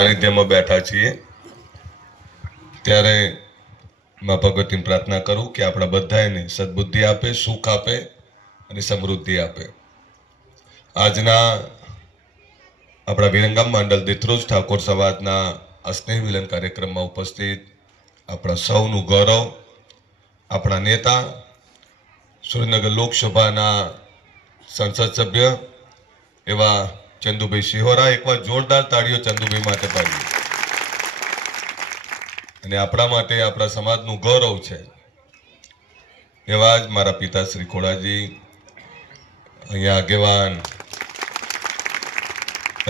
સાનિધ્યમાં બેઠા છીએ ત્યારે માં ભગવતીને પ્રાર્થના કરું કે આપણા બધાને સદબુદ્ધિ આપે, સુખ આપે અને સમૃદ્ધિ આપે. આજના આપણા વિરંગામ મંડળ દેત્રોજ ઠાકોર સમાજના આ સ્નેહ મિલન કાર્યક્રમમાં ઉપસ્થિત આપણા સૌનું ગૌરવ, આપણા નેતા, સુરેન્દ્રનગર લોકસભાના સંસદ સભ્ય એવા ચંદુભાઈ શિહોરા, એકવાર જોરદાર તાળીઓ ચંદુભાઈ માટે પાડીએ. અને આપણા માટે આપણા સમાજનું ગૌરવ છે એવા જ મારા પિતા શ્રી ખોડાજી, અહીંયા આગેવાન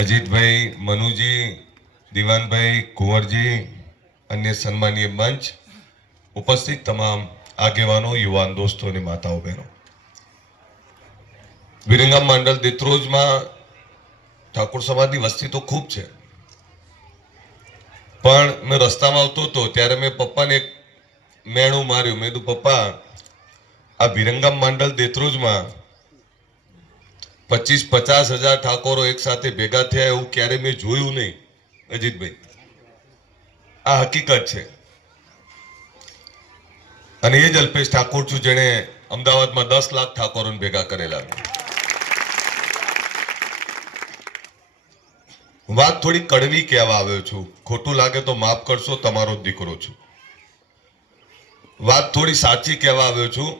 અજીતભાઈ, મનુજી, દિવાનભાઈ, કુંવરજી, અન્ય સન્માનીય મંચ ઉપસ્થિત તમામ આગેવાનો, યુવાન દોસ્તો અને માતાઓ બહેનો, વિરંગામ મંડળ દેત્રોજમાં ઠાકોર સમાજની વસ્તી તો ખૂબ છે, પણ મેં રસ્તામાં આવતો હતો ત્યારે મેં પપ્પાને એક મેણું માર્યું. મેં કીધું, પપ્પા, આ વિરંગામ મંડળ દેત્રોજમાં 25-50 હજાર ઠાકોરો એક સાથે ભેગા થયા એવું ક્યારે મેં જોયું નહીં. અજીતભાઈ, આ હકીકત છે. અને એ જ અલ્પેશ ઠાકોર છું જેણે અમદાવાદમાં 10 લાખ ઠાકોરોને ભેગા કરેલા. વાત થોડી કડવી કહેવા આવ્યો છું, ખોટું લાગે તો માફ કરશો, તમારો દીકરો છું. વાત થોડી સાચી કહેવા આવ્યો છું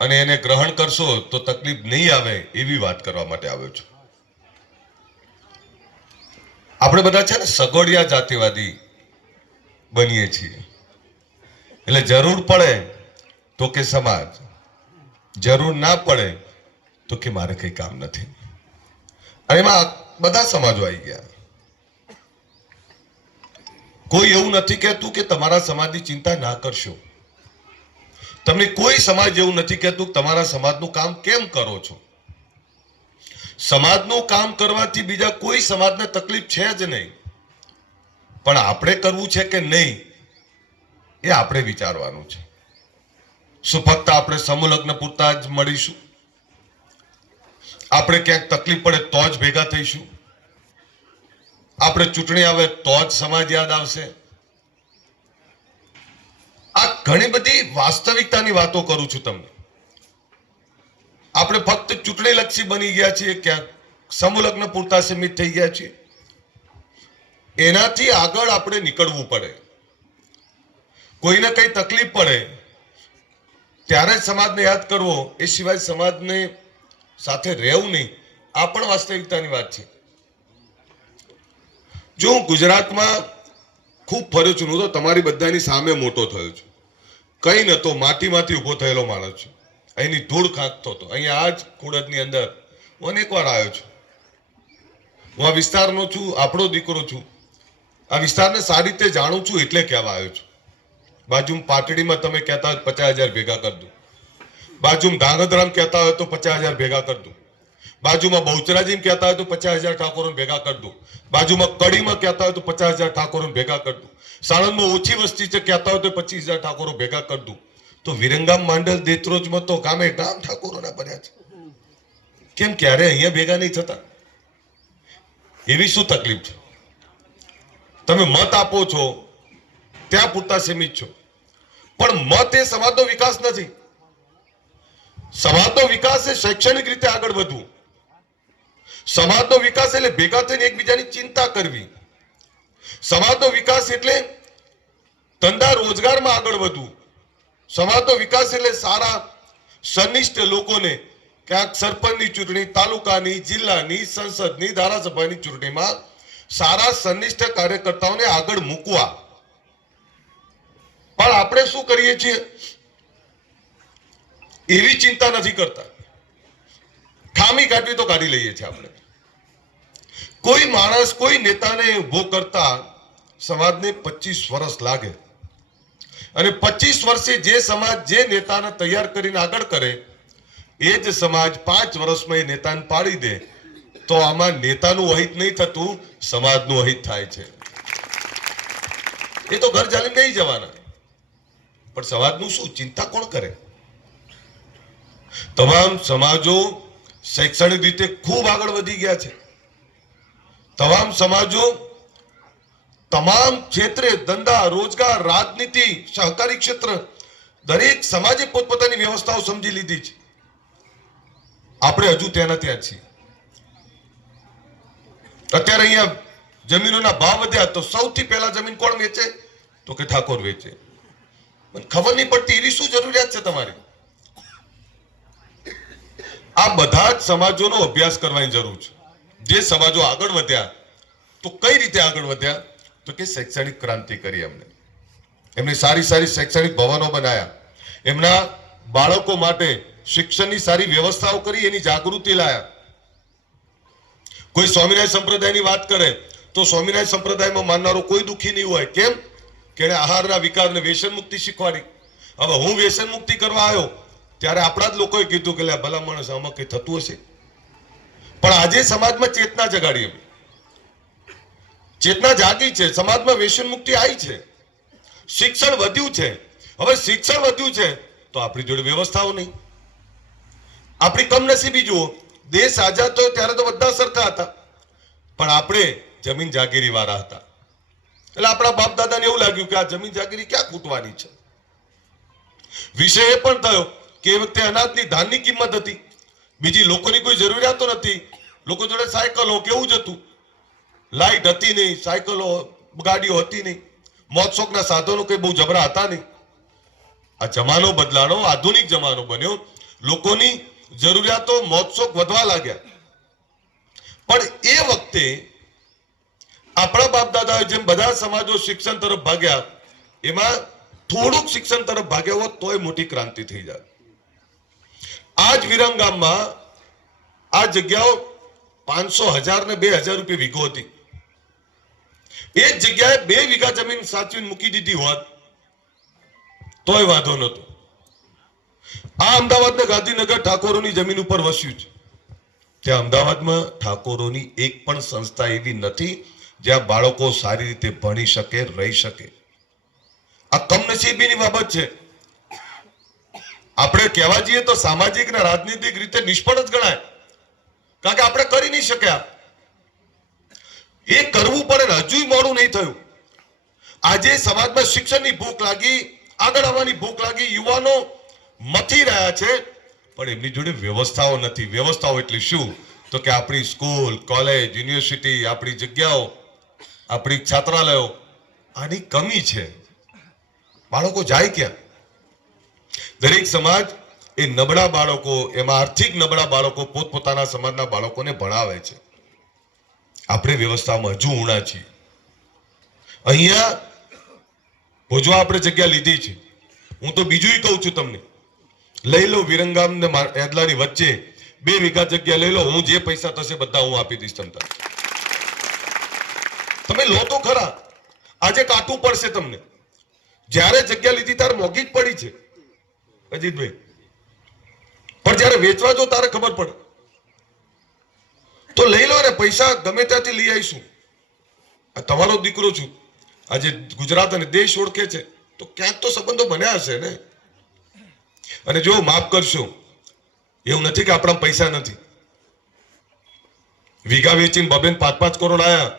અને એને ગ્રહણ કરશો તો તકલીફ નહીં આવે એવી વાત કરવા માટે આવ્યો છું. આપણે બધા છે ને સગોડિયા જાતિવાદી બનીએ છીએ. એટલે જરૂર પડે તો કે સમાજ, જરૂર ના પડે તો કે મારે કઈ કામ નથી. અને એમાં બધા સમાજો આવી ગયા. કોઈ એવું નથી કહેતું કે તમારા સમાજની ચિંતા ના કરશો. તમને કોઈ સમાજ એવું નથી કહેતું તમારા સમાજનું કામ કેમ કરો છો. સમાજનું કામ કરવાથી બીજા કોઈ સમાજને તકલીફ છે જ નહીં, પણ આપણે કરવું છે કે નહીં એ આપણે વિચારવાનું છે. શું ફક્ત આપણે સમૂહ લગ્ન પૂરતા જ મળીશું? આપણે ક્યાંક તકલીફ પડે તો જ ભેગા થઈશું? આપણે ચૂંટણી આવે તો જ સમાજ યાદ આવશે? આ ઘણી બધી વાસ્તવિકતાની વાતો કરું છું તમને. આપણે ફક્ત ચૂંટણી લક્ષી બની ગયા છીએ, ક્યાંક સમૂહ લગ્ન પૂરતા સીમિત થઈ ગયા છીએ. એનાથી આગળ આપણે નીકળવું પડે. કોઈને કઈ તકલીફ પડે ત્યારે જ સમાજને યાદ કરવો, એ સિવાય સમાજને સાથે રહેવું નહીં. આ પણ વાસ્તવિકતાની વાત છે. જો હું ગુજરાતમાં ખૂબ ફર્યો છું, હું તો તમારી બધાની સામે મોટો થયો છું. કઈ નતો, માટીમાંથી ઉભો થયેલો માણસ છું. અહીંની ધૂળ ખાંચતો હતો. અહીંયા આ જ ખોડદની અંદર હું અનેકવાર આવ્યો છું. હું આ વિસ્તારનો છું, આપણો દીકરો છું. આ વિસ્તારને સારી રીતે જાણું છું એટલે કહેવા આવ્યો છું. બાજુમાં પાટડીમાં તમે કહેતા હોય 50,000 ભેગા કરી દઉં, બાજુમાં ધાંગધ્રામ કહેતા હોય તો 50,000 ભેગા કરી દઉં, બાજુમાં બહુચરાજી કહેતા હોય તો 50,000 ઠાકોરોને ભેગા કરી દઉં, બાજુમાં કડીમાં કહેતા હોય તો 50,000 ઠાકોરોને ભેગા કરી દઉં, સાણંદમાં ઓછી વસ્તી છે કહેતા હોય તો 25,000 ઠાકોરો ભેગા કરી દઉં. તો વિરંગામ મંડળ દેત્રોજમાં તો ગામે ગામ ઠાકોરોના બન્યા છે. કેમ ક્યારે અહીંયા ભેગા નહીં થતા? એવી શું તકલીફ છે? તમે મત આપો છો ત્યાં પૂરતા સીમિત છો, પણ મત એ સમાજનો વિકાસ નથી. સમાજનો વિકાસ એ શૈક્ષણિક રીતે આગળ વધવું. સમાજનો વિકાસ એટલે ભેગા થઈને એકબીજાની ચિંતા કરવી. સમાજનો વિકાસ એટલે ધંધા રોજગારમાં આગળ વધવું. સમાજનો વિકાસ એટલે સારા સનિષ્ઠ લોકોને ક્યાંક સરપંચની ચૂંટણી, તાલુકાની, જિલ્લાની, સંસદની, ધારાસભાની ચૂંટણીમાં સારા સનિષ્ઠ કાર્યકર્તાઓને આગળ મૂકવા. પણ આપણે શું કરીએ છીએ? એવી ચિંતા નથી કરતા. ખામી કાઢવી તો કાઢી લઈએ છીએ આપણે. કોઈ માણસ કોઈ નેતાને ઉભો કરતા સમાજને 25 વર્ષ લાગે, અને 25 વર્ષે જે સમાજ જે નેતાને તૈયાર કરીને આગળ કરે એ જ સમાજ 5 વર્ષમાં એ નેતાને પાડી દે તો આમાં નેતાનું અહિત નહીં થતું, સમાજનું અહિત થાય છે. એ તો ઘર ચાલીને નહીં જવાના, પણ સમાજનું શું ચિંતા કોણ કરે? તમામ સમાજો શૈક્ષણિક રીતે ખૂબ આગળ વધી ગયા છે. તમામ સમાજો તમામ ક્ષેત્રે ધંધા, રોજગાર, રાજનીતિ, સહકારી ક્ષેત્ર દરેક સમાજે પોતપોતાની વ્યવસ્થાઓ સમજી લીધી છે. આપણે હજુ ત્યાંના ત્યાં છીએ. અત્યારે અહીંયા જમીનોના ભાવ વધ્યા તો સૌથી પહેલા જમીન કોણ વેચે? તો કે ઠાકોર વેચે. મને ખબર નહીં પડતી એવી શું જરૂરિયાત છે તમારી? આ બધા જ સમાજોનો અભ્યાસ કરવાની જરૂર છે. જે સમાજો આગળ વધ્યા તો કઈ રીતે આગળ વધ્યા? તો કે શૈક્ષણિક ક્રાંતિ કરી એમને સારી સારી શૈક્ષણિક ભવનો બનાયા, એમના બાળકો માટે શિક્ષણની સારી વ્યવસ્થાઓ કરી, એની જાગૃતિ લાયા. કોઈ સ્વામિનારાયણ સંપ્રદાયની વાત કરે તો સ્વામિનારાયણ સંપ્રદાયમાં માનનારો કોઈ દુઃખી નહીં હોય. કેમ? કે એને આહારના વિકારને વ્યસન મુક્તિ શીખવાડી. હવે હું વ્યસન મુક્તિ કરવા આવ્યો ત્યારે આપણા જ લોકોએ કીધું કે ભલા માણસ આમાં કઈ થતું હશે. પણ આજે સમાજમાં ચેતના જગાડી, ચેતના જાગી છે, સમાજમાં વ્યસન મુક્તિ આવી છે, શિક્ષણ વધ્યું છે. હવે શિક્ષણ વધ્યું છે તો આપણી જોડે વ્યવસ્થાઓ નહીં. આપણી કમનસીબી જુઓ, દેશ આઝાદ થયો ત્યારે તો બધા સરખા હતા, પણ આપણે જમીન જાગીરી વાળા હતા. એટલે આપણા બાપ દાદાને એવું લાગ્યું કે આ જમીન જાગીરી ક્યાં ખૂટવાની છે. વિષય એ પણ થયો કે એ વખતે અનાજની, ધાનની કિંમત હતી, બીજી લોકોની કોઈ જરૂરિયાતો નથી. લોકો જોડે સાયકલો, કેવું જ હતું, લાઈટ હતી નહીં, સાયકલો, ગાડીઓ હતી નહીં, મોજ શોખના સાધનો કઈ બહુ જબરા હતા નહીં. આ જમાનો બદલાનો, આધુનિક જમાનો બન્યો, લોકોની જરૂરિયાતો, મોજ શોખ વધવા લાગ્યા. પણ એ વખતે આપણા બાપ દાદાએ જેમ બધા સમાજો શિક્ષણ તરફ ભાગ્યા, એમાં થોડુંક શિક્ષણ તરફ ભાગ્યા હોત તોય મોટી ક્રાંતિ થઈ જાય. આ જ વિરમગામમાં આ જગ્યાઓ 500, 1000 ને 2000 રૂપિયા વીઘો હતી. એ જ જગ્યાએ 2 વીઘા જમીન સાચવીને મૂકી દીધી હોત તોય વાંધો નતો. આ અમદાવાદ ને ગાંધીનગર ઠાકોરોની જમીન ઉપર વસ્યું છે. ત્યાં અમદાવાદમાં ઠાકોરોની એક પણ સંસ્થા એવી નથી જ્યાં બાળકો સારી રીતે ભણી શકે, રહી શકે. આ કમનસીબીની બાબત છે. આપણે કહેવા જઈએ તો સામાજિક અને રાજનીતિક રીતે નિષ્ફળ જ ગણાય, કારણ કે આપણે કરી નહીં શક્યા. એ કરવું પડે, હજુ મોડું નહીં થયું. આજે સમાજમાં શિક્ષણની ભૂખ લાગી, આગળ આવવાની ભૂખ લાગી, યુવાનો મથી રહ્યા છે, પણ એમની જોડે વ્યવસ્થાઓ નથી. વ્યવસ્થાઓ એટલે શું? તો કે આપણી સ્કૂલ, કોલેજ, યુનિવર્સિટી, આપણી જગ્યાઓ, આપણી છાત્રાલયો, આની કમી છે. બાળકો જાય ક્યાં? દરેક સમાજ એ નબળા બાળકો, એમાં આર્થિક નબળા બાળકો પોતપોતાના સમાજના બાળકોને ભણાવે છે. આપણે વ્યવસ્થામાં હજુ ઊણા છીએ. અહીંયા ભોજવા આપણે જગ્યા લીધી છે. હું તો બીજું કહું છું તમને, લઈ લો વિરમગામ ને એદલાની વચ્ચે 2 વીઘા જગ્યા લઈ લો, હું જે પૈસા થશે બધા હું આપી દઈશ તમને. તમે લો તો ખરા. આજે કાટવું પડશે તમને. જ્યારે જગ્યા લીધી ત્યારે મોંઘી જ પડી છે અજીતભાઈ, પણ જ્યારે વેચવા જો તારે ખબર પડે તો લઈ લો ને, પૈસા ગમે ત્યાંથી લઈ આવીશું. તમારો દીકરો છું, આજે ગુજરાત અને દેશ ઓળખે છે તો ક્યાંક તો સંબંધો બન્યા હશે ને. અને જો માફ કરશો, એવું નથી કે આપણા પૈસા નથી. વીઘા વેચીને 2-5 કરોડ આયા,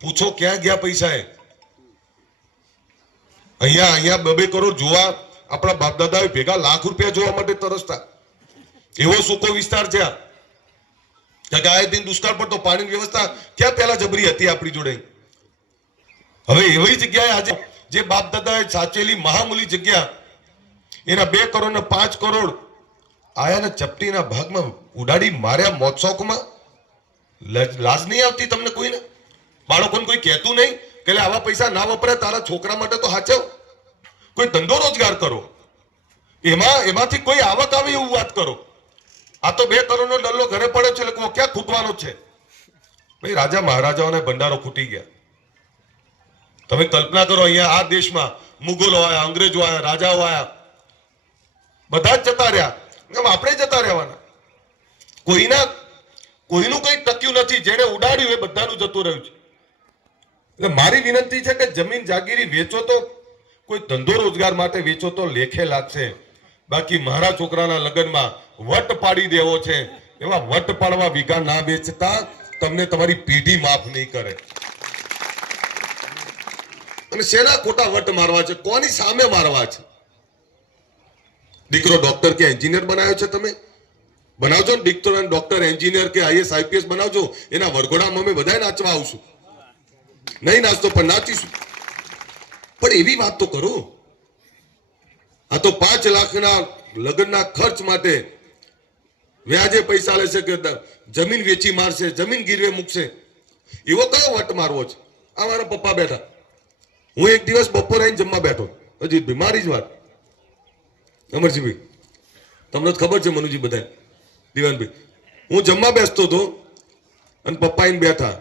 પૂછો ક્યાં ગયા પૈસા? એ અહીંયા 2 કરોડ જોવા આપણા બાપ દાદાએ ભેગા લાખ રૂપિયા જોવા માટે તરસતા. એવો સૂકો વિસ્તાર છે આ. કે આએ દિન દુષ્કાળ પડતો, પાણીની વ્યવસ્થા ક્યાં પહેલા જબરી હતી આપણી જોડે. હવે એવી જગ્યાએ આજે જે બાપ દાદાએ સાચવેલી મહામૂલી જગ્યા, એના 2 કરોડ ને 5 કરોડ આયા ને ચપટીના ભાગમાં ઉડાડી માર્યા. મોત્સોકમાં લાજ નહીં આવતી તમને કોઈને? બાળકોને કોઈ કહેતું નહીં કે આવા પૈસા ના વપરાય, તારા છોકરા માટે તો સાચવ, કોઈ ધંધો રોજગાર કરો, એમાંથી કોઈ આવક આવે એવું વાત કરો. આ તો 2 કરોડનો ડલ્લો ઘરે પડ્યો છે, એટલે ક્યાં ખૂટવાનો છે? ભાઈ રાજા મહારાજાઓને ભંડારો ખૂટી ગયા. તમે કલ્પના કરો, અહીંયા આ દેશમાં મુગલો આયા, અંગ્રેજો આયા, રાજાઓ આયા, બધા જ જતા રહ્યા, આપણે જતા રહેવાના. કોઈનું કઈ ટક્યું નથી. જેને ઉડાડ્યું એ બધાનું જતું રહ્યું છે. એટલે મારી વિનંતી છે કે જમીન જાગીરી વેચો તો કોઈ ધંધો રોજગાર માટે વેચો તો લેખે લાગશે. બાકી મારા છોકરાના લગ્નમાં વટ પાડી દેવો છે, એવા વટ પાડવા વીઘા ના વેચતા તમને તમારી પેઢી માફ નહીં કરે. અને શેના ખોટા વટ મારવા છે, કોની સામે મારવા છે? દીકરો ડોક્ટર કે એન્જિનિયર બનાવ્યો છે, તમે બનાવજો ને દીકરો ડોક્ટર એન્જિનિયર કે આઈએસ આઈપીએસ બનાવજો, એના વરઘોડામાં અમે બધા નાચવા આવશું. નહીં નાચતો પણ નાચીશું. પણ એવી વાત તો કરો. આ તો 5 લાખના લગ્નના ખર્ચ માટે વ્યાજે પૈસા લેશે કે જમીન વેચી મારશે, જમીન ગીરવે મૂકશે. એવો કયો વટ મારવો છે? આ મારા પપ્પા બેઠા, હું એક દિવસ બપોરે આવીને જમવા બેઠો, અજીતભાઈ મારી જ વાત, અમરજીભાઈ તમને તો ખબર છે, મનુજી બધા દિવાનભાઈ, હું જમવા બેસતો હતો અને પપ્પા આવીને બેઠા,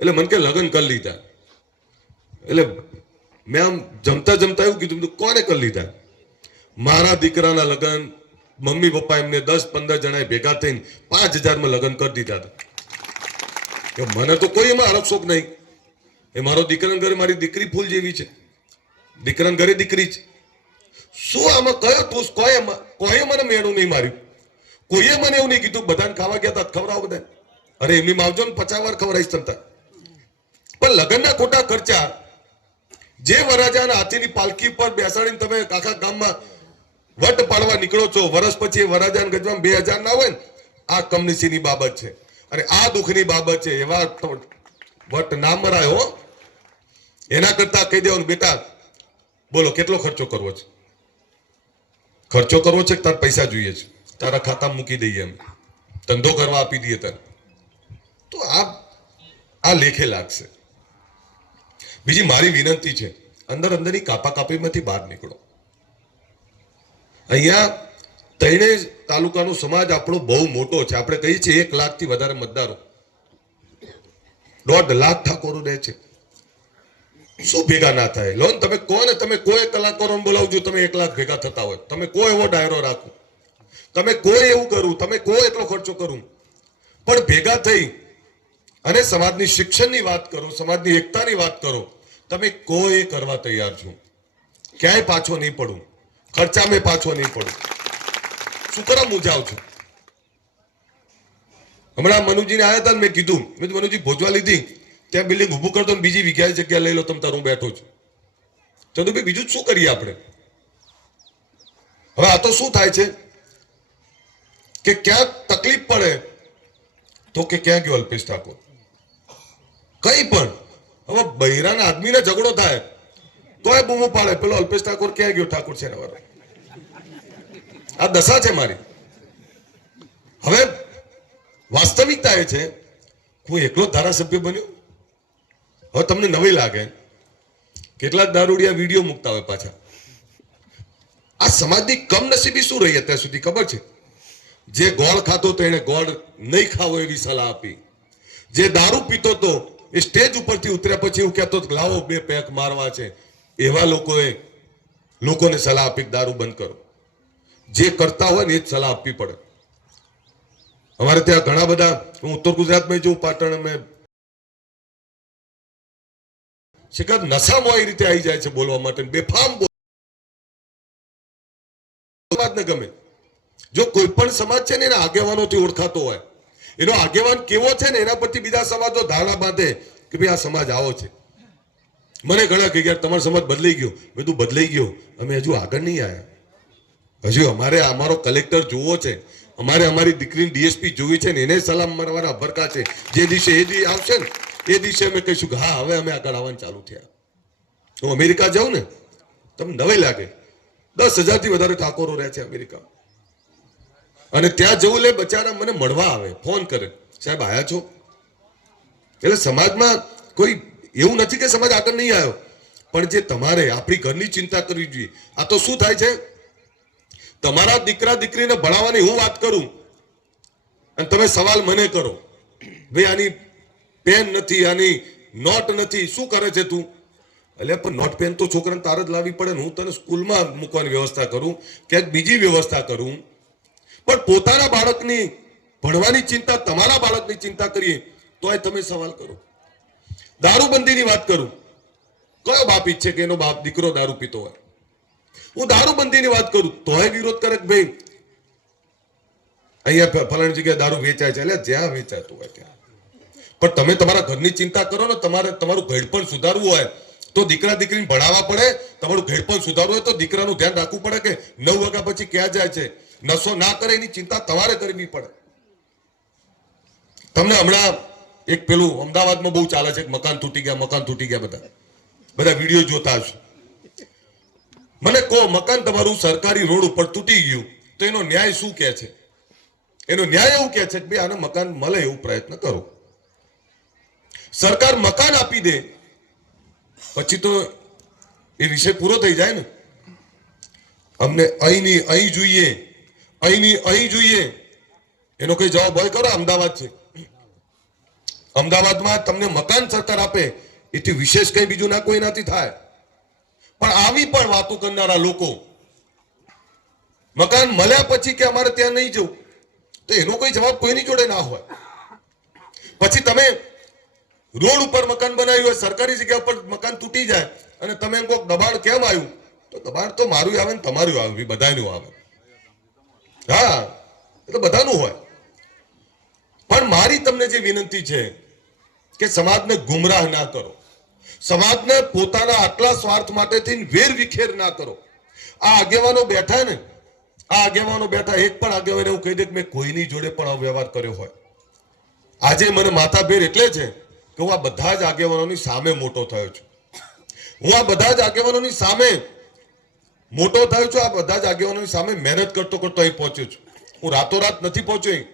એટલે મને કે લગ્ન કરી લીધા. એટલે મેં આમ જમતા જમતા એવું કીધું, કોને કરી લીધા? મારા દીકરાના લગ્ન મમ્મી પપ્પા એમને 10-15 જણાએ ભેગા થઈને 5000 માં લગ્ન કરી દીધા હતા. મને તો કોઈ એમાં હરખ નહીં. એ મારો દીકરાના ઘરે મારી દીકરી ફૂલ જેવી છે, દીકરાના ઘરે દીકરી છે. શું આમાં કયો તું? કોઈ મને મેળું નહીં માર્યું, કોઈએ મને એવું નહીં કીધું બધાને ખાવા ગયા હતા ખવડાવો બધા. અરે એમની માવજો ને 50 વાર ખવડાવીશ તમતા. પણ લગ્નના ખોટા ખર્ચા, જે વરરાજાના હાથીની પાલખી પર બેસાડીને તમે આખા ગામમાં વટ પાડવા નીકળો છો, વર્ષ પછી વરરાજાના ગજવામાં 2000 ના હોય ને, આ કમનસીબની બાબત છે અને આ દુઃખની બાબત છે. એવા વટ ના મરાય હો. એના કરતા કહી દેવાનું, બેટા બોલો કેટલો ખર્ચો કરવો છે? ખર્ચો કરવો છે કે તાર પૈસા જોઈએ છે? તારા ખાતામાં મૂકી દઈએ, એમ ધંધો કરવા આપી દઈએ તારે. તો આ લેખે લાગશે. બીજી મારી વિનંતી છે, અંદરની કાપા કાપીમાંથી બહાર નીકળો. અહીંયા 3 તાલુકાનો સમાજ આપણો બહુ મોટો છે. આપણે કહીએ છીએ 1 લાખથી વધારે મતદારો, 1.5 લાખ ઠાકોરો રહે છે. શું ભેગા ના થાય? લોન તમે કોને, તમે કોઈ કલાકારોને બોલાવજો, તમે 1 લાખ ભેગા થતા હોય, તમે કોઈ એવો ડાયરો રાખો, તમે કોઈ એવું કરું, તમે કોઈ એટલો ખર્ચો કરું, પણ ભેગા થઈ અને સમાજની શિક્ષણની વાત કરો, સમાજની એકતાની વાત કરો, તમે કોઈ કરવા તૈયાર છો. ક્યાંય પાછો નહીં પડું, ખર્ચામાં પાછો નહીં પડું. શું કરવા મૂંઝાવ છો? હમણાં મનુજીને આવ્યા હતા, મેં કીધું, મનુજી ભોજવા લીધી, ત્યાં બિલ્ડિંગ ઊભું કરતો ને બીજી જગ્યાએ જગ્યા લઈ લો, તમ તાર હું બેઠો છું. ચંદુભાઈ બીજું શું કરીએ આપણે? હવે આ તો શું થાય છે કે ક્યાંક તકલીફ પડે તો કે ક્યાં ગયો અલ્પેશ ઠાકોર, કઈ પણ. હવે બૈરાના આદમીને ઝઘડો થાય તોય બૂમો પાડે, પેલો અલ્પેશ ઠાકોર ક્યાં ગયો? ઠાકોર છે ને. આ દશા છે મારી. હવે વાસ્તવિકતા એ છે, હું એકલો ધારાસભ્ય બન્યો. હવે તમને નવી લાગે, કેટલાક દારૂડિયા વિડીયો મૂકતા હોય પાછા. આ સમાજની કમનસીબી શું રહી અત્યાર સુધી ખબર છે? જે ગોળ ખાતો તો એને ગોળ નહીં ખાવો એવી સલાહ આપી. જે દારૂ પીતો તો એ સ્ટેજ ઉપરથી ઉતર્યા પછી એવું કહેતો લાવો 2 પેક મારવા છે. એવા લોકોને સલાહ આપી દારૂ બંધ કરો. જે કરતા હોય ને એ જ સલાહ આપવી પડે. અમારે ત્યાં ઘણા બધા, હું ઉત્તર ગુજરાતમાં જોઉં, પાટણ મેં શિકાયત નશામાં એ રીતે આવી જાય છે બોલવા માટે, બેફામ ને ગમે. જો કોઈ પણ સમાજ છે ને એના આગેવાનોથી ઓળખાતો હોય, એનો આગેવાન કેવો છે ને એના પરથી બીજા સમાજો ધારણા બાંધે કે ભાઈ આ સમાજ આવો છે. મને ઘણા કહી ગયા તમારો સમાજ બદલાઈ ગયો. મેં તું બદલાઈ ગયો, અમે હજુ આગળ નહીં આવ્યા. હજુ અમારો કલેક્ટર જોવો છે, અમારી દીકરીની ડીએસપી જોવી છે ને એને સલામ મારવાના ભરકા છે. જે દિવસે આવશે ને એ દિવસે અમે કહીશું કે હા હવે અમે આગળ આવવાનું ચાલુ થયા. હું અમેરિકા જાઉં ને, તમને નવાઈ લાગે, 10,000 થી વધારે ઠાકોરો રહે છે અમેરિકા. અને ત્યાં જવું લે બચારા મને મળવા આવે, ફોન કરે, સાહેબ આયા છો? એટલે સમાજમાં કોઈ એવું નથી કે સમાજ આગળ નહીં આવ્યો, પણ જે તમારે આપણી ઘરની ચિંતા કરવી જોઈએ. આ તો શું થાય છે, તમારા દીકરા દીકરીને ભણાવવાની હું વાત કરું અને તમે સવાલ મને કરો, ભાઈ આની પેન નથી, આની નોટ નથી, શું કરે છે તું? એટલે પણ નોટ પેન તો છોકરાને તાર જ લાવવી પડે ને. હું તને સ્કૂલમાં મૂકવાની વ્યવસ્થા કરું, ક્યાંક બીજી વ્યવસ્થા કરું, પણ પોતાના બાળકની ભણવાની ચિંતા, તમારા બાળકની ચિંતા કરીએ તોય તમે સવાલ કરો. દારૂબંધીની વાત કરું, કયો બાપ ઈચ્છે કે એનો બાપ દીકરો દારૂ પીતો હોય? હું દારૂબંધીની વાત કરું તોય વિરોધ કરે કે ભાઈ અહીંયા ફલાણી જગ્યાએ દારૂ વેચાય છે. એટલે જ્યાં વેચાતું હોય ત્યાં. પણ તમે તમારા ઘરની ચિંતા કરો ને, તમારું ઘર પણ સુધારવું હોય તો દીકરા દીકરીને ભણાવવા પડે, તમારું ઘેર પણ સુધારવું હોય તો દીકરાનું ધ્યાન રાખવું પડે કે 9 વાગ્યા પછી ક્યાં જાય છે, નશો ના કરે એની ચિંતા તમારે કરવી પડે. તમને હમણાં એક પેલું અમદાવાદમાં બહુ ચાલે છે, મકાન તૂટી ગયા, બધા વિડીયો જોતા હશો. મને કહો, મકાન તમારું સરકારી રોડ ઉપર તૂટી ગયું તો એનો ન્યાય શું કહે છે? એનો ન્યાય એવું કહે છે કે ભાઈ આને મકાન મળે એવું પ્રયત્ન કરો. સરકાર મકાન આપી દે પછી તો એ વિષય પૂરો થઈ જાય ને. અમને અહીંની અહીં જોઈએ, અહીંની અહીં જોઈએ, એનો કઈ જવાબ હોય કરો? અમદાવાદ છે, અમદાવાદમાં તમને મકાન સરકાર આપે એથી વિશેષ કઈ બીજું ના કોઈ નથી થાય. પણ આવી પણ વાતો કરનારા લોકો, મકાન મળ્યા પછી કે અમારે ત્યાં નહીં જવું, તો એનો કોઈ જવાબ કોઈની જોડે ના હોય. પછી તમે રોડ ઉપર મકાન બનાવ્યું હોય, સરકારી જગ્યા ઉપર મકાન તૂટી જાય અને તમે એમ કહો દબાણ કેમ આવ્યું, તો દબાણ તો મારું આવે ને તમારું આવે, બધાનું આવે. હા, એ તો બધાનું હોય. પણ મારી તમને જે વિનંતી છે કે સમાજને ગુમરાહ ના કરો, સમાજને પોતાના આટલા સ્વાર્થ માટેથી વેર વિખેર ના કરો. આ આગેવાનો બેઠા ને, આ આગેવાનો બેઠા, એક પણ આગેવાન એવું કહી દે કે મેં કોઈની જોડે પણ અવ્યવહાર કર્યો હોય. આજે મને માથાભેર એટલે છે કે હું આ બધા જ આગેવાનોની સામે મોટો થયો છું. હું આ બધા જ આગેવાનોની સામે મોટો થયો છું. આ બધા જ આગેવાનોની સામે મહેનત કરતો અહીં પહોંચ્યો છું. હું રાતોરાત નથી પહોંચ્યો.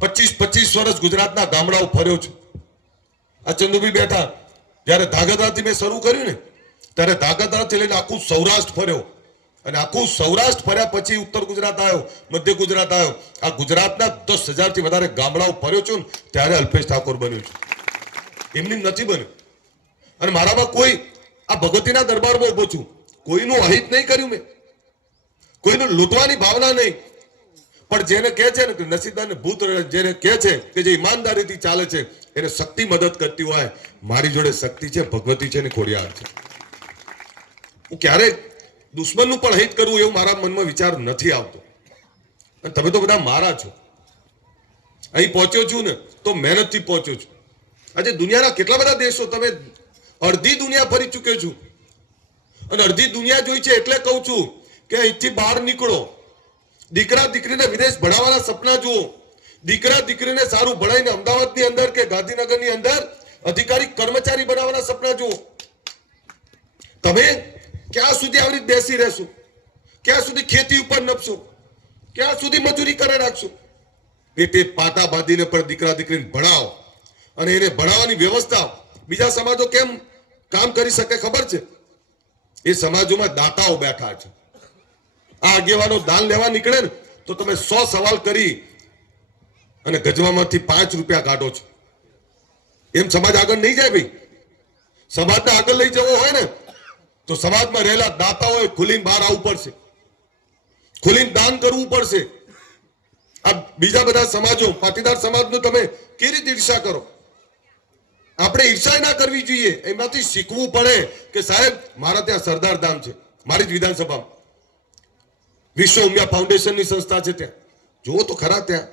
25 વર્ષ ગુજરાતના ગામડાઓ ફર્યો છું. આ ચંદુભાઈ બેઠા, જયારે ધાગધ્રાથી મેં શરૂ કર્યું ને, ત્યારે ધાગધ્રાથી લઈને આખું સૌરાષ્ટ્ર ફર્યો, અને આખું સૌરાષ્ટ્ર ફર્યા પછી ઉત્તર ગુજરાત આવ્યો, મધ્ય ગુજરાત આવ્યો. આ ગુજરાતના 10,000 થી વધારે ગામડાઓ ફર્યો છું ને, ત્યારે અલ્પેશ ઠાકોર બન્યો છું. એમની નથી બન્યું. અને મારામાં કોઈ, આ ભગવતીના દરબારમાં ઉભો છું, કોઈનું અહિત નહીં કર્યું મેં, કોઈનું લૂંટવાની ભાવના નહીં. પણ જેને કહે છે ને કે નસીબદારને ભૂત, જેને કહે છે કે જે ઈમાનદારીથી ચાલે છે એને શક્તિ મદદ કરતી હોય. મારી જોડે શક્તિ છે, ભગવતી છે ને ખોડિયાર છે. હું ક્યારેક દુશ્મનનું પણ હિત કરવું એવું મારા મનમાં વિચાર નથી આવતો. અને તમે તો બધા મારા છો. અહીં પહોંચ્યો છું ને તો મહેનતથી પહોંચ્યો છું. આજે દુનિયાના કેટલા બધા દેશો, તમે અડધી દુનિયા ફરી ચૂક્યો છું, અને અડધી દુનિયા જોઈ છે એટલે કહું છું કે અહીંથી બહાર નીકળો. દીકરા દીકરીને વિદેશ ભણાવવાના સપના જુઓ. દીકરા દીકરીને સારું ભણાવીને અમદાવાદની અંદર કે ગાંધીનગરની અંદર અધિકારી કર્મચારી બનાવવાના સપના જુઓ. તમે ક્યાં સુધી આવી રીતે બેસી રહેશો? ક્યાં સુધી ખેતી ઉપર નપશો? ક્યાં સુધી મજૂરી કરે રાખશો? પેટે પાટા બાંધીને પણ દીકરા દીકરીને ભણાવો. અને એને ભણાવવાની વ્યવસ્થા બીજા સમાજો કેમ કામ કરી શકે ખબર છે? એ સમાજોમાં દાતાઓ બેઠા છે. આ આગેવાનો દાન લેવા નીકળે ને તો તમે 100 સવાલ કરી અને ગજવામાંથી 5 રૂપિયા કાઢો છો. એમ સમાજ આગળ નહીં જાય ભાઈ. સમાજને આગળ લઈ જવો હોય ને તો સમાજમાં રહેલા દાતાઓએ ખુલીને બહાર આવવું પડશે, ખુલીને દાન કરવું પડશે. આ બીજા બધા સમાજો, પાટીદાર સમાજનું તમે કેવી રીતે ઈર્ષા કરો? આપણે ઈર્ષા ના કરવી જોઈએ. એમાંથી શીખવું પડે કે સાહેબ મારા ત્યાં સરદાર ધામ છે, મારી જ વિધાનસભામાં વિશ્વ ઉમિયા ફાઉન્ડેશનની સંસ્થા છે. ત્યાં જુઓ તો ખરા, ત્યાં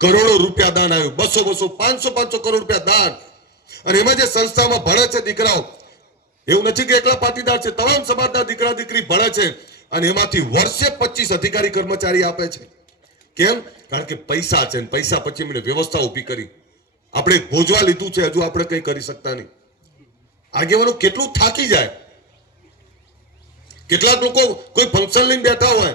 કરોડો રૂપિયા દાન આવ્યું, 200 500 કરોડ રૂપિયા દાન. અને એમાં જે સંસ્થામાં ભણે છે દીકરાઓ, એવું નથી કે એકલા પાટીદાર છે, તમામ સમાજના દીકરા દીકરી ભણે છે. અને એમાંથી વર્ષે 25 અધિકારી કર્મચારી આપે છે. કેમ? કારણ કે પૈસા છે, પૈસા પછી એમણે વ્યવસ્થા ઉભી કરી. આપણે ભોજવા લીધું છે, હજુ આપણે કઈ કરી શકતા નહીં. આગેવાનો કેટલું થાકી જાય. કેટલાક લોકો કોઈ ફંક્શન લઈને બેઠા હોય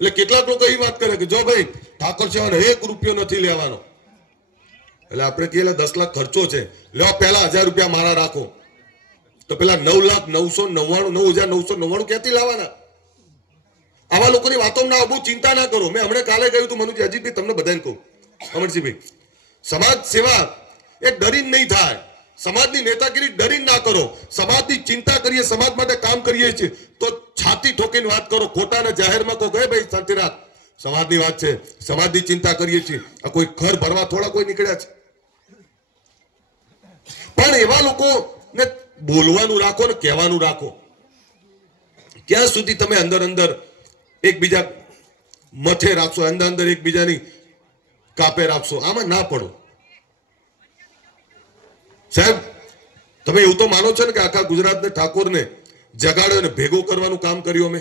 એટલે કેટલાક લોકો એ વાત કરે કે જો ભાઈ ઠાકોર સેવાનો 1 રૂપિયો નથી લેવાનો. એટલે આપણે કહીએ 10 લાખ ખર્ચો છે, લો પહેલા 1000 રૂપિયા મારા રાખો. તો પેલા 9,999,999 ક્યાંથી લાવવાના? આવા લોકોની વાતો ના બહુ ચિંતા ના કરો. મેં હમણાં કાલે કહ્યું હતું મનુજી, અજીતભાઈ તમને બધાને કહું, અમરસિંહભાઈ, સમાજ સેવા એ ડરીને નહીં થાય. સમાજની નેતાગીરી ડરીને ના કરો. સમાજની ચિંતા કરીએ, સમાજ માટે કામ કરીએ છીએ તો છાતી ઠોકીને વાત કરો. ખોટાને જાહેરમાં કહો ગયે ભાઈ શાંતિ રાખ, સમાજની વાત છે, સમાજની ચિંતા કરીએ છીએ. આ કોઈ ઘર ભરવા થોડા કોઈ નીકળ્યા છે? પણ એવા લોકોને બોલવાનું રાખો ને કહેવાનું રાખો. ક્યાં સુધી તમે અંદર અંદર એકબીજા મથે રાખશો, અંદર અંદર એકબીજાની કાપે રાખશો? આમાં ના પડો સાહેબ. તમે એવું તો માનો છો ને કે આખા ગુજરાતને ઠાકોરને જગાડ્યો ને ભેગો કરવાનું કામ કર્યું અમે?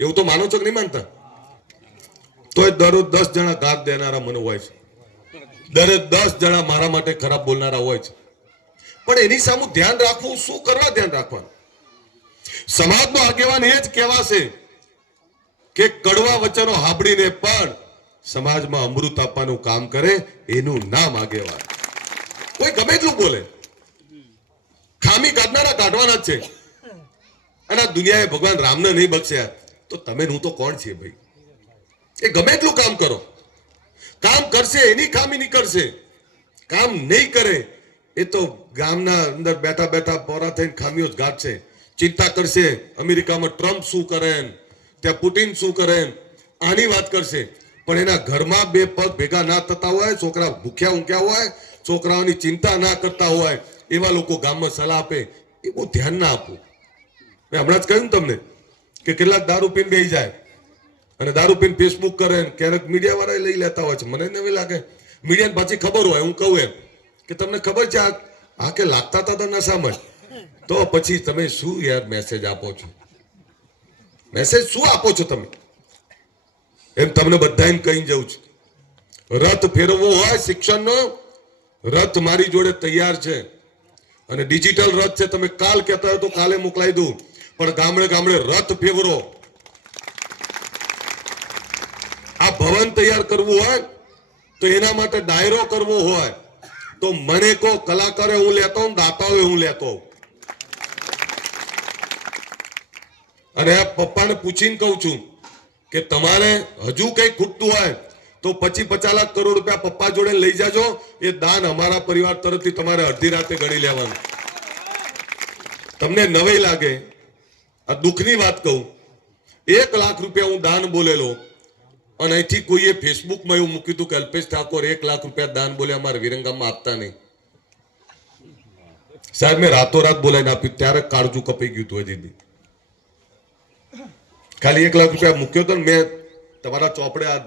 એવું તો માનો છો કે નહીં માનતા? તો એ દરરોજ 10 જણા ઘાત દેનારા મને હોય છે, દરરોજ 10 જણા મારા માટે ખરાબ બોલનારા હોય છે. પણ એની સામે ધ્યાન રાખવું, શું કરવા ધ્યાન રાખવાનું? સમાજનો આગેવાન એ જ કહેવાશે કે કડવા વચનો સાંભળીને પણ સમાજમાં અમૃત આપવાનું કામ કરે, એનું નામ આગેવાન. કોઈ ગમે એટલું બોલે, ખામી કાઢનારા કાઢવાના જ છે. અને આ દુનિયાએ ભગવાન રામને નહીં બક્ષ્યા તો તમે હું તો કોણ છે ભાઈ? એ ગમે એટલું કામ કરો, કામ કરશે એની ખામી નીકળશે. કામ નહીં કરે એ તો ગામના અંદર બેઠા બેઠા પોરા થઈને ખામીઓ જ ગાંઠશે. ચિંતા કરશે અમેરિકામાં ટ્રમ્પ શું કરે, ત્યાં પુટિન શું કરે, આની વાત કરશે. પણ એના ઘરમાં બે પગ ભેગા ના થતા હોય, છોકરા ભૂખ્યા ઊંઘ્યા હોય, છોકરાઓની ચિંતા ના કરતા હોય, એવા લોકો ગામમાં સલાહ આપે, એ બહુ ધ્યાન ના આપવું. મેં હમણાં જ કહ્યું તમને કે કેટલાક દારૂ પીને બેસી જાય અને દારૂ પીને ફેસબુક કરે, ક્યારેક મીડિયા વાળા લઈ લેતા હોય છે. મને નવી લાગે મીડિયાને પાછી ખબર હોય. હું કહું એમ કે તમને ખબર છે આ કે લાગતા હતા તો નશામાં, તો પછી તમે શું યાર મેસેજ આપો છો? મેસેજ શું આપો છો તમે? એમ તમને બધાને કહી જવું છું, રથ ફેરવવો હોય શિક્ષણનો, રથ મારી જોડે તૈયાર છે અને ડિજિટલ રથ છે. તમે કાલ કહેતા હોય તો કાલે મોકલાઈ દઉં, પણ ગામડે ગામડે રથ ફેરવો. આ ભવન તૈયાર કરવું હોય તો એના માટે ડાયરો કરવો હોય તો મને કહો, કલાકારે હું લેતો હોઉં, દાતાઓએ હું લેતો હોઉં. અને આ પપ્પાને પૂછીને કહું છું કે તમારે હજુ કઈ ખૂટતું હોય તો 25-50 લાખ કરોડ રૂપિયા પપ્પા જોડે લઈ જાજો. એ દાન અમારા પરિવાર તરફથી તમારે અડધી રાતે ગણી લેવાનું. તમને નવાઈ લાગે, આ દુઃખની વાત કહું, 1 લાખ રૂપિયા હું દાન બોલેલો અને અહીંથી કોઈએ ફેસબુકમાં એવું મૂક્યું હતું કે અલ્પેશ ઠાકોર 1 લાખ રૂપિયા દાન બોલે, અમારે વિરંગામમાં આપતા નહીં. સાહેબ મેં રાતોરાત બોલાવીને આપ્યું, ત્યારે કાળજું કપાઈ ગયું હતું. હજી ખાલી 1 લાખ રૂપિયા મૂક્યો તો મેં તમારા ચોપડે, આ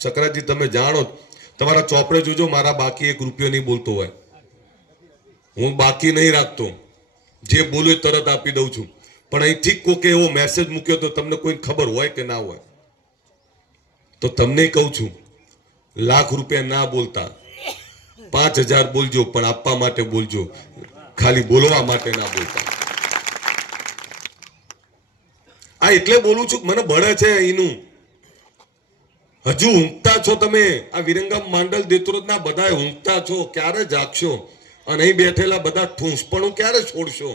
સકરાજી તમે જાણો, તમારા ચોપડે જોજો, મારા બાકી 1 રૂપિયો નહીં બોલતો હોય. હું બાકી નહીં રાખતો, જે બોલું તરત આપી દઉં છું. પણ અહીંથી કોકે એવો મેસેજ મૂક્યો તો તમને કોઈ ખબર હોય કે ના હોય, તો તમને કહું છું, 1 લાખ રૂપિયા ના બોલતા 5000 બોલજો, પણ આપવા માટે બોલજો, ખાલી બોલવા માટે ના બોલતા. આ એટલે બોલું છું, મને બળે છે એનું. હજુ ઊંઘતા છો તમે, આ વિરંગામ માંડલ દેત્રોદના બધા ઊંઘતા છો, ક્યારે જાગશો? અને અહીં બેઠેલા બધા ઠૂંસપણું ક્યારે છોડશો?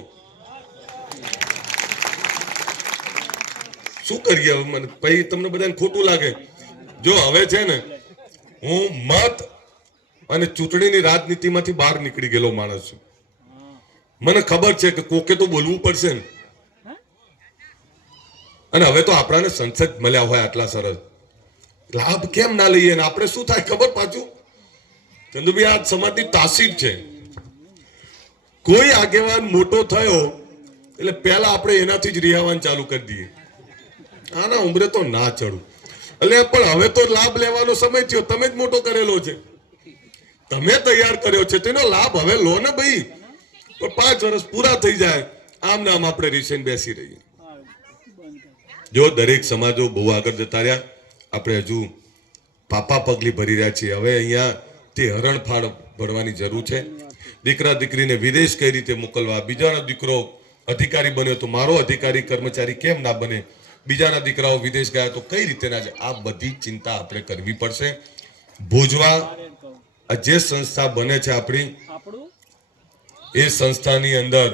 શું કરીએ હવે? મને પછી તમને બધાને ખોટું લાગે. જો હવે છે ને, હું મત અને ચૂંટણીની રાજનીતિમાંથી બહાર નીકળી ગયેલો માણસ છું. મને ખબર છે કે કોકે તો બોલવું પડશે ને. અને હવે તો આપણાને સંસદ મળ્યા હોય આટલા સરસ, લાભ કેમ ના લઈએ? ને આપણે શું થાય ખબર? પાછું ચંદુભાઈ, આ સમાજની તાસીર છે. કોઈ આગેવાન મોટો થયો એટલે પહેલા આપણે એનાથી જ રિહાવાન ચાલુ કરી દઈએ, આના ઉંમરે તો ના ચડું. એટલે પણ હવે તો લાભ લેવાનો સમય થયો. તમે જ મોટો કરેલો છે, તમે તૈયાર કર્યો છે, તેનો લાભ હવે લો ને ભાઈ. પણ 5 વર્ષ પૂરા થઈ જાય, આમ ને આમ આપણે રીસેન બેસી રહીએ. જો દરેક સમાજો બહુ આગળ જતા રહ્યા, આપણે હજુ પાપા પગલી ભરી રહ્યા છીએ. હવે અહીંયા તે હરણફાળ ભરવાની જરૂર છે. દીકરા દીકરીને વિદેશ કઈ રીતે મોકલવા? બીજાનો દીકરો અધિકારી બન્યો તો મારો અધિકારી કર્મચારી કેમ ના બને? બીજાના દીકરાઓ વિદેશ ગયા તો કઈ રીતે ના જાય? આ બધી ચિંતા આપણે કરવી પડશે. ભોજવા આ જે સંસ્થા બને છે આપણી, એ સંસ્થાની અંદર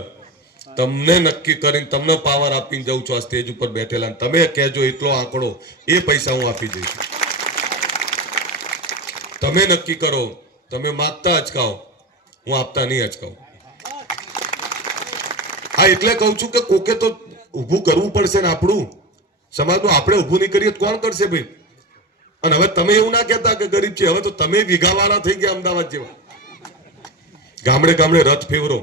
તમને નક્કી કરીને તમને પાવર આપીને જઉં છું આ સ્ટેજ ઉપર બેઠેલા. તમે કહેજો એટલો આંકડો, એ પૈસા હું આપી દઈશ. તમે નક્કી કરો, તમે માગતા અચકાઓ, હું આપતા નહીં અચકાઉં. હા, એટલે કહું છું કે કોકે તો ઊભું કરવું પડશે ને. આપણું સમાજનું આપણે ઊભું નહીં કરીએ કોણ કરશે ભાઈ? અને હવે તમે એવું ના કહેતા કે ગરીબ છે, હવે તો તમે વીઘાવાળા થઈ ગયા અમદાવાદ જેવા. ગામડે ગામડે રથ ફેવરો,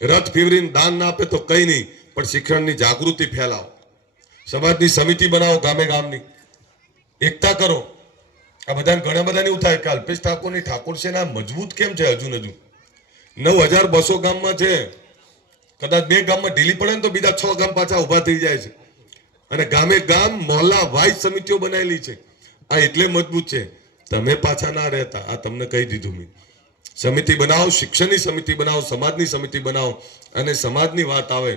રથ ફેવરીને દાન ના આપે તો કઈ નહીં, પણ શિક્ષણની જાગૃતિ ફેલાવો, સમાજની સમિતિ બનાવો, ગામે ગામની એકતા કરો. આ બધાને ઘણા બધાને એવું થાય કે અલ્પેશ ઠાકોરની ઠાકોર સેના મજબૂત કેમ છે હજુ? 9,200 ગામમાં છે. કદાચ 2 ગામમાં ઢીલી પડે ને તો બીજા 6 ગામ પાછા ઉભા થઈ જાય છે. અને ગામે ગામ મોહલ્લા વાઇઝ સમિતિઓ બનાવેલી છે. આ એટલે મજબૂત છે. તમે પાછા ના રહેતા. આ તમને કહી દીધું મેં. સમિતિ બનાવો, શિક્ષણની સમિતિ બનાવો, સમાજની સમિતિ બનાવો, અને સમાજની વાત આવે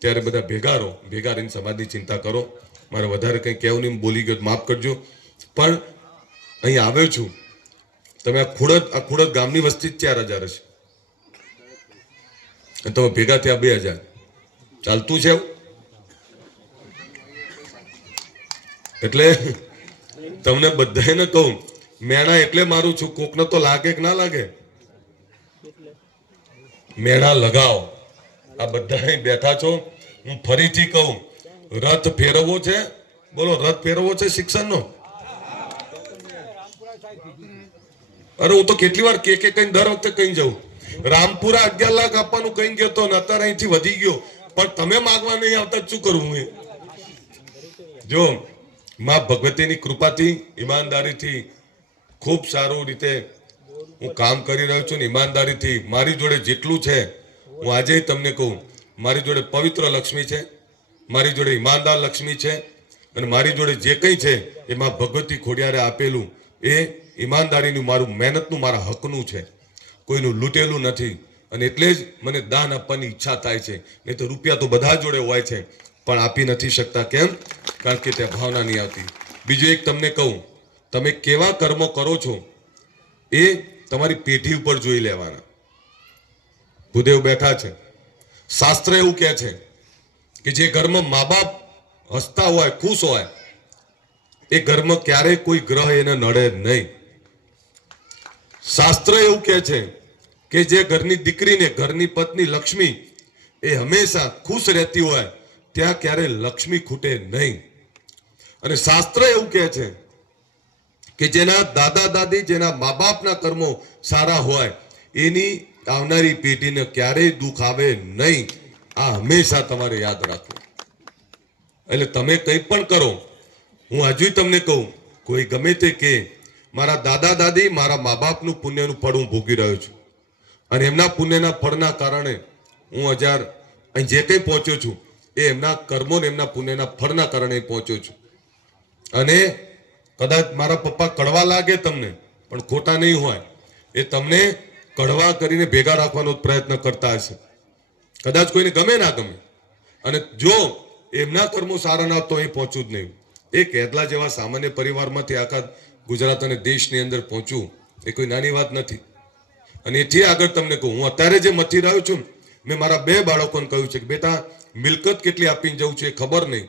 ત્યારે બધા ભેગા રહો. ભેગા રહીને સમાજની ચિંતા કરો. મારે વધારે કંઈ કહેવું નહીં, બોલી ગયો માફ કરજો. પણ અહીં આવ્યો છું. તમે આ ખુડદ ગામની વસ્તી 4,000 હશે અને તમે ભેગા થયા 2,000. ચાલતું છે એવું? એટલે તમને બધાને કહું, મેણા એટલે મારું છું. કોકને તો લાગે કે ના લાગે, મેણા લગાવો. આ બધા બેઠા છો. હું ફરીથી કહું, રથ ફેરવવો છે. બોલો, રથ ફેરવવો છે શિક્ષણનો. અરે હું તો કેટલી વાર કે કઈ દર વખતે કઈ જાઉં. રામપુરા 11 લાખ આપવાનું કઈ ગયો તો અત્યારે અહીંથી વધી ગયો. પણ તમે માગવા નહીં આવતા, શું કરવું? એ જો માં ભગવતીની કૃપાથી, ઈમાનદારીથી ખૂબ સારું રીતે હું કામ કરી રહ્યો છું. ઈમાનદારીથી મારી જોડે જેટલું છે, હું આજે તમને કહું, મારી જોડે પવિત્ર લક્ષ્મી છે, મારી જોડે ઈમાનદાર લક્ષ્મી છે, અને મારી જોડે જે કંઈ છે એમાં ભગવતી ખોડિયારે આપેલું એ ઈમાનદારીનું, મારું મહેનતનું, મારા હકનું છે. કોઈનું લૂંટેલું નથી. અને એટલે જ મને દાન આપવાની ઈચ્છા થાય છે. નહીં તો રૂપિયા તો બધા જોડે હોય છે, પણ આપી નથી શકતા. કેમ? કારણ કે ત્યાં ભાવના નહીં આવતી. બીજું એક તમને કહું, તમે કેવા કર્મો કરો છો એ તમારી પેઢી ઉપર જોઈ લેવાના. ભૂદેવ બેઠા છે. શાસ્ત્ર એવું કહે છે કે જે ઘરમાં મા બાપ હસતા હોય, ખુશ હોય, એ ઘરમાં ક્યારેય કોઈ ગ્રહ એને નડે નહીં. શાસ્ત્ર એવું કહે છે કે જે ઘરની દીકરીને, ઘરની પત્ની લક્ષ્મી એ હંમેશા ખુશ રહેતી હોય, ત્યાં ક્યારેય લક્ષ્મી ખૂટે નહીં. અને શાસ્ત્ર એવું કહે છે કે જેના દાદા દાદી, જેના મા બાપના કર્મો સારા હોય, એની આવનારી પેઢીને ક્યારેય દુઃખ આવે નહીં. આ હંમેશા તમારે યાદ રાખવું. એટલે તમે કંઈ પણ કરો, હું હજુ તમને કહું, કોઈ ગમે તે કે મારા દાદા દાદી, મારા મા બાપનું પુણ્યનું ફળ હું ભોગવી રહ્યો છું, અને એમના પુણ્યના ફળના કારણે હું અહીં જે કંઈ પહોંચ્યો છું એ એમના કર્મો ને એમના પુણ્યના ફળના કારણે પહોંચ્યો છું. અને કદાચ મારા પપ્પા કડવા લાગે તમને, પણ ખોટા નહીં હોય. એ તમને કડવા કરીને ભેગા રાખવાનો પ્રયત્ન કરતા હશે. કદાચ કોઈને ગમે ના ગમે, અને જો એમના કર્મો સારા ના તો એ પહોંચવું જ નહીં. એ કેરલા જેવા સામાન્ય પરિવારમાંથી આખા ગુજરાત અને દેશની અંદર પહોંચવું એ કોઈ નાની વાત નથી. અને એથી આગળ તમને કહું, હું અત્યારે જે મથી રહ્યો છું, મેં મારા 2 બાળકોને કહ્યું છે કે બેટા, મિલકત કેટલી આપીને જવું છે એ ખબર નહીં,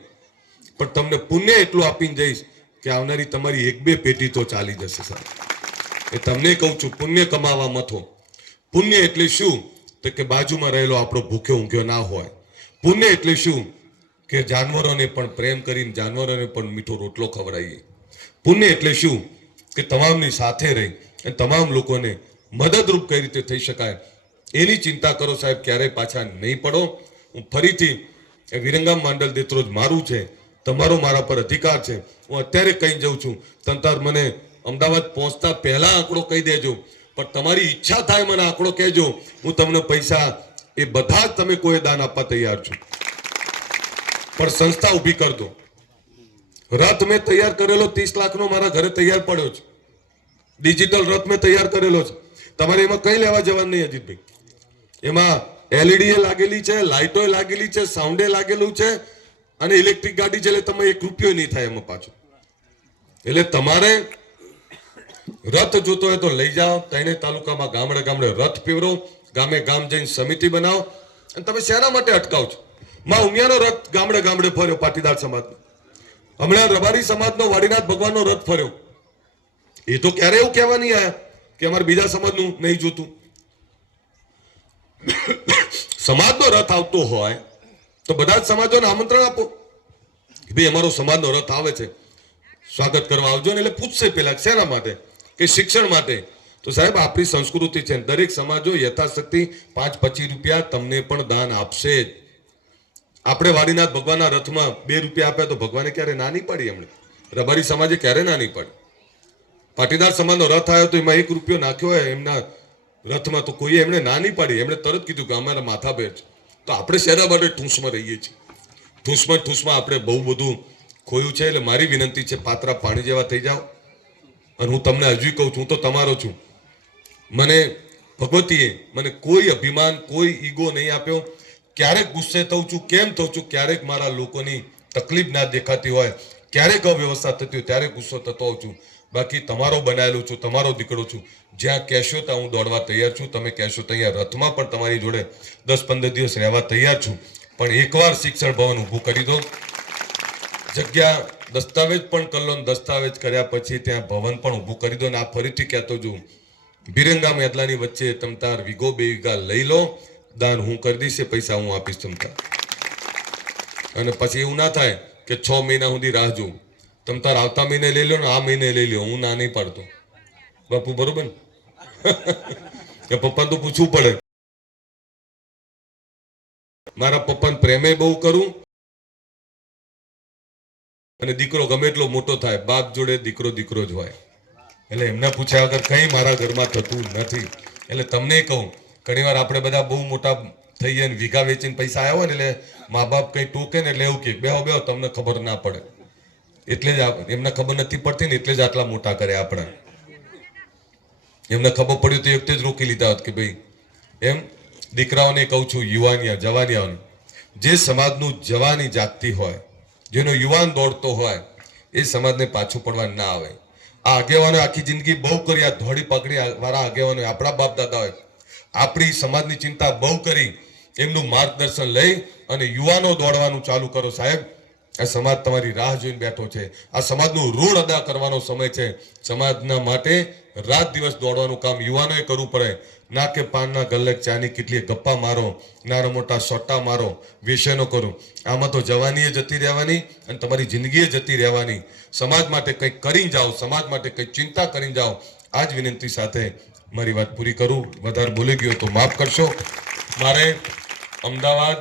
પણ તમને પુણ્ય એટલું આપીને જઈશ કે આવનારી તમારી 1-2 પેઢી તો ચાલી જશે. સાહેબ, એ તમને કહું છું, પુણ્ય કમાવા મથો. પુણ્ય એટલે શું? તો કે બાજુમાં રહેલો આપણો ભૂખ્યો ઊંઘ્યો ના હોય. પુણ્ય એટલે શું? કે જાનવરોને પણ પ્રેમ કરીને જાનવરોને પણ મીઠો રોટલો ખવડાવીએ. પુણ્ય એટલે શું? કે તમામની સાથે રહી અને તમામ લોકોને મદદરૂપ કઈ રીતે થઈ શકાય એની ચિંતા કરો. સાહેબ, ક્યારેય પાછા નહીં પડો. હું ફરીથી વિરંગામ માંડલ દેત્રોજ મારું છે, તમારો મારા પર અધિકાર છે. હું અત્યારે કહી જાઉં છું, તંતાર મને અમદાવાદ પહોંચતા પહેલા આંકડો કહી દેજો, પણ તમારી ઈચ્છા થાય મને આંકડો કહેજો. હું તમને પૈસા એ બધા જ તમે કોઈ દાન આપવા તૈયાર છું, પણ સંસ્થા ઊભી કર દો. રથ મેં તૈયાર કરેલો 30 લાખનો મારા ઘરે તૈયાર પડ્યો છે. ડિજિટલ રથ મેં તૈયાર કરેલો છે. તમારે એમાં કઈ લેવા જવાનું નહીં અજીતભાઈ. એમાં એલઈડી લાગેલી છે, લાઇટો લાગેલી છે, સાઉન્ડે લાગેલું છે, અને ઇલેક્ટ્રિક ગાડી છે. એટલે તમે 1 રૂપિયો નહીં થાય એમાં પાછું. એટલે તમારે રથ જોતો હોય તો લઈ જાઓ. 3 તાલુકામાં ગામડે ગામડે રથ ફેરવો, ગામે ગામ જઈને સમિતિ બનાવો. અને તમે શેના માટે અટકાવ છો? માં ઉમિયાનો રથ ગામડે ગામડે ફર્યો, પાટીદાર સમાજનો. હમણાં રબારી સમાજનો વાડીનાથ ભગવાનનો રથ ફર્યો. એ તો ક્યારે એવું કહેવા નહીં આયા કે અમારે બીજા સમાજનું નહીં જોતું. સમાજનો રથ આવતો હોય તો બધા જ સમાજોને આમંત્રણ આપો. ભાઈ, અમારો સમાજનો રથ આવે છે, સ્વાગત કરવા આવજો ને. એટલે પૂછશે પેલા શેના માટે? કે શિક્ષણ માટે. તો સાહેબ, આપણી સંસ્કૃતિ છે, દરેક સમાજો યથાશક્તિ 5-25 રૂપિયા તમને પણ દાન આપશે જ. આપણે વાડીનાથ ભગવાનના રથમાં 2 રૂપિયા આપ્યા તો ભગવાને ક્યારે ના નહીં પાડી? એમણે રબારી સમાજે ક્યારે ના નહીં પાડી? પાટીદાર સમાજનો રથ આવ્યો તો એમાં 1 રૂપિયો નાખ્યો હોય એમના રથમાં તો કોઈએ એમણે ના નહીં પાડી, એમણે તરત કીધું કે અમારા માથાભેર છે. તો આપણે શેના માટે ઠૂંસમાં રહીએ છીએ? ઠૂંસમાં આપણે બહુ બધું ખોયું છે. એટલે મારી વિનંતી છે, પાત્રા પાણી જેવા થઈ જાઓ. અને હું તમને હજુ કહું છું, હું તો તમારો છું. મને ભગવતીએ મને કોઈ અભિમાન, કોઈ ઈગો નહીં આપ્યો. ક્યારેક ગુસ્સે થઉં છું, કેમ થઉં છું? ક્યારેક મારા લોકોની તકલીફ ના દેખાતી હોય, ક્યારેક અવ્યવસ્થા થતી હોય ત્યારે ગુસ્સો થતો હોઉં છું. બાકી તમારો બનાવેલો છું, તમારો દીકરો છું. જ્યાં કહેશો ત્યાં હું દોડવા તૈયાર છું. તમે કહેશો તો અહીંયા રથમાં પણ તમારી જોડે 10-15 દિવસ રહેવા તૈયાર છું. પણ એકવાર શિક્ષણ ભવન ઊભું કરી દો, જગ્યા દસ્તાવેજ પણ કરી લો, દસ્તાવેજ કર્યા પછી ત્યાં ભવન પણ ઊભું કરી દો. ને આ ફરીથી કહેતો છું, બિરંગા મેદલાની વચ્ચે તમતાર વીઘો 2 વીઘા લઈ લો, દાન હું કરી દઈશ, પૈસા હું આપીશ તમતાર. અને પછી એવું ના થાય કે 6 મહિના સુધી રાહ જોઉં. તમતાર આવતા મહિને લઈ લો ને આ મહિને લઈ લો, હું ના નહીં પાડતો. બાપુ બરોબર ને? કે પપ્પા તો પૂછવું પડે. મારા પપ્પાને પ્રેમે બહુ કરું, અને દીકરો ગમે એટલો મોટો થાય, બાપ જોડે દીકરો દીકરો જ હોય. એટલે એમને પૂછ્યા વગર કંઈ મારા ઘરમાં થતું નથી. એટલે તમને કહું, ઘણીવાર આપણે બધા બહુ મોટા થઈ ગયા ને વીઘા વેચીને પૈસા આવ્યા હોય ને, એટલે મા બાપ કંઈ ટોકે ને એટલે એવું કે બેહો બેહો, તમને ખબર ના પડે. એટલે જ એમને ખબર નથી પડતી ને, એટલે જ આટલા મોટા કર્યા આપણે. એમને ખબર પડ્યું તો એક જ રોકી લીધા હોત કે ભાઈ એમ. દીકરાઓને કહું છું, યુવાનિયા જવાનિયાઓને, જે સમાજનું જવાની જાગતી હોય, જેનો યુવાન દોડતો હોય, એ સમાજને પાછું પડવા ના આવે. આ આગેવાનો આખી જિંદગી બહુ કરી, આ ધોળી પકડી વાળા આગેવાનો, આપણા બાપ દાદાઓએ આપણી સમાજની ચિંતા બહુ કરી. એમનું માર્ગદર્શન લઈ અને યુવાનો દોડવાનું ચાલુ કરો. સાહેબ, આ સમાજ તમારી રાહ જોઈને બેઠો છે. આ સમાજનું ઋણ અદા કરવાનો સમય છે. સમાજના માટે રાત દિવસ દોડવાનું કામ યુવાનોએ કરવું પડે. ના કે પાનના ગલ્લે ચાની કેટલી ગપ્પા મારો, નાના મોટા સોટ્ટા મારો, વ્યસનો કરો. આમાં તો જવાનીએ જતી રહેવાની અને તમારી જિંદગીએ જતી રહેવાની. સમાજ માટે કંઈક કરીને જાઓ, સમાજ માટે કંઈક ચિંતા કરીને જાઓ. આ જ વિનંતી સાથે મારી વાત પૂરી કરું. વધારે બોલી ગયો તો માફ કરશો. મારે અમદાવાદ